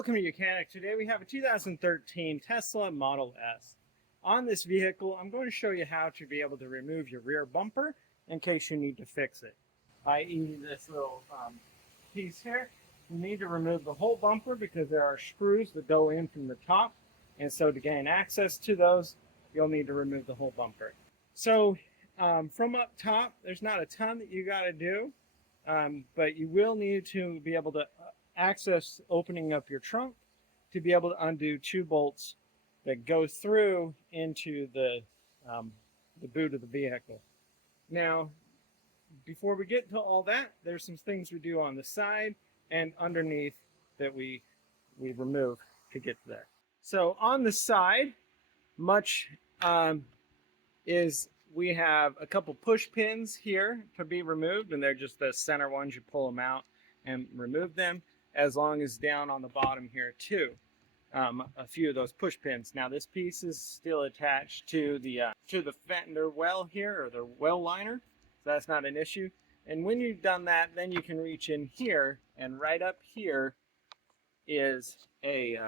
Welcome to Mechanic. Today we have a 2013 Tesla Model S. On this vehicle, I'm going to show you how to be able to remove your rear bumper in case you need to fix it. I.e. this little piece here. You need to remove the whole bumper because there are screws that go in from the top. And so to gain access to those, you'll need to remove the whole bumper. So from up top, there's not a ton that you got to do, but you will need to be able to access opening up your trunk to be able to undo two bolts that go through into the boot of the vehicle. Now, before we get to all that, there's some things we do on the side and underneath that we remove to get there. So on the side, we have a couple push pins here to be removed, and they're just the center ones. You pull them out and remove them, as long as down on the bottom here too. A few of those push pins. Now this piece is still attached to the fender well here, or the well liner, so that's not an issue. And when you've done that, then you can reach in here, and right up here is a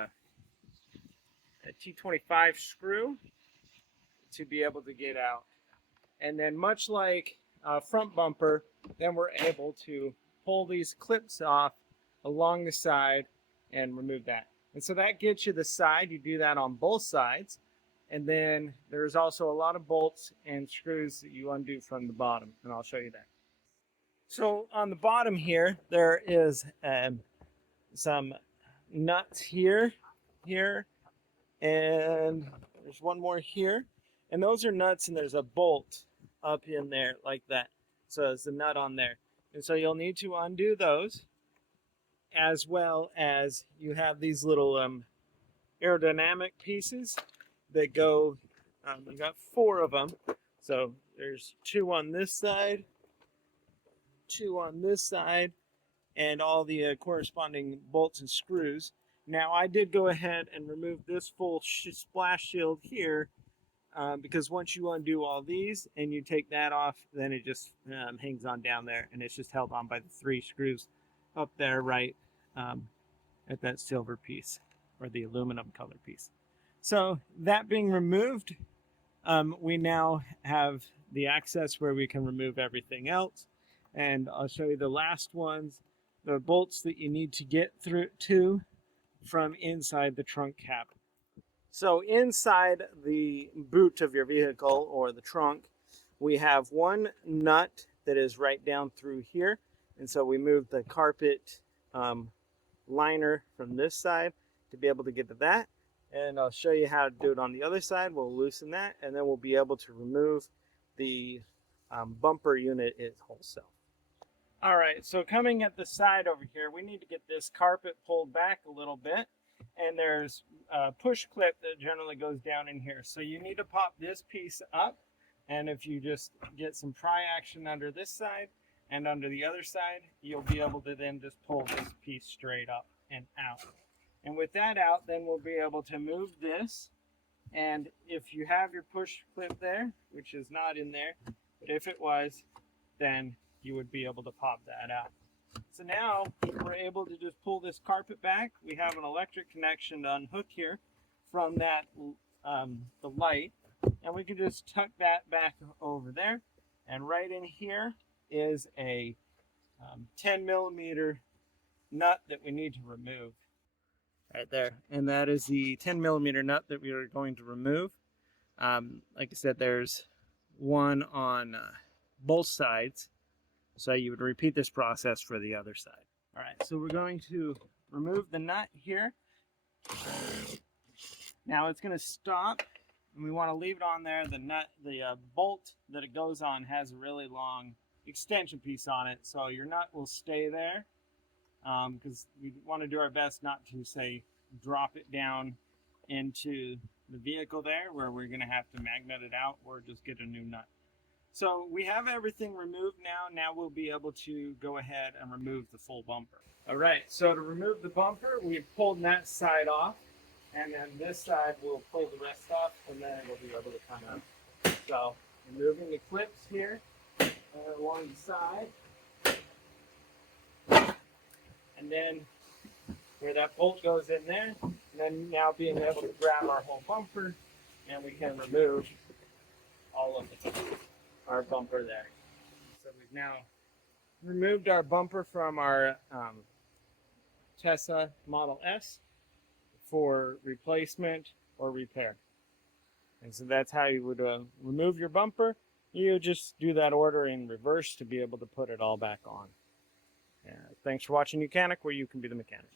T25 screw to be able to get out. And then much like front bumper, then we're able to pull these clips off along the side and remove that. And so that gets you the side. You do that on both sides. And then there's also a lot of bolts and screws that you undo from the bottom, and I'll show you that. So on the bottom here, there is some nuts here, and there's one more here. And those are nuts, and there's a bolt up in there like that. So there's a nut on there. And so you'll need to undo those, as well as you have these little aerodynamic pieces that go, you got 4 of them. So there's 2 on this side, 2 on this side, and all the corresponding bolts and screws. Now I did go ahead and remove this full splash shield here, because once you undo all these and you take that off, then it just hangs on down there, and it's just held on by the 3 screws up there right at that silver piece, or the aluminum color piece. So that being removed, we now have the access where we can remove everything else. And I'll show you the last ones, the bolts that you need to get through to from inside the trunk cap. So inside the boot of your vehicle, or the trunk, we have one nut that is right down through here. And so we move the carpet liner from this side to be able to get to that. And I'll show you how to do it on the other side. We'll loosen that, and then we'll be able to remove the bumper unit itself. All right, so coming at the side over here, we need to get this carpet pulled back a little bit. And there's a push clip that generally goes down in here. So you need to pop this piece up. And if you just get some pry action under this side and under the other side, you'll be able to then just pull this piece straight up and out. And with that out, then we'll be able to move this. And if you have your push clip there, which is not in there, but if it was, then you would be able to pop that out. So now we're able to just pull this carpet back. We have an electric connection to unhook here from that the light, and we can just tuck that back over there. And right in here is a 10 millimeter nut that we need to remove. Right there, and that is the 10 millimeter nut that we are going to remove. Like I said, there's one on both sides. So you would repeat this process for the other side. All right, so we're going to remove the nut here. Now it's going to stop, and we want to leave it on there. The nut, the bolt that it goes on has a really long extension piece on it, so your nut will stay there, because we want to do our best not to, say, drop it down into the vehicle there, where we're going to have to magnet it out or just get a new nut. So we have everything removed now. Now we'll be able to go ahead and remove the full bumper. All right, so to remove the bumper, we've pulled that side off, and then this side we'll pull the rest off, and then we'll be able to come out. So removing the clips here along the side, and then where that bolt goes in there, and then now being able to grab our whole bumper, and we can remove all of our bumper there. So we've now removed our bumper from our Tesla Model S for replacement or repair. And so that's how you would remove your bumper. You just do that order in reverse to be able to put it all back on. Thanks for watching Mechanic, where you can be the mechanic.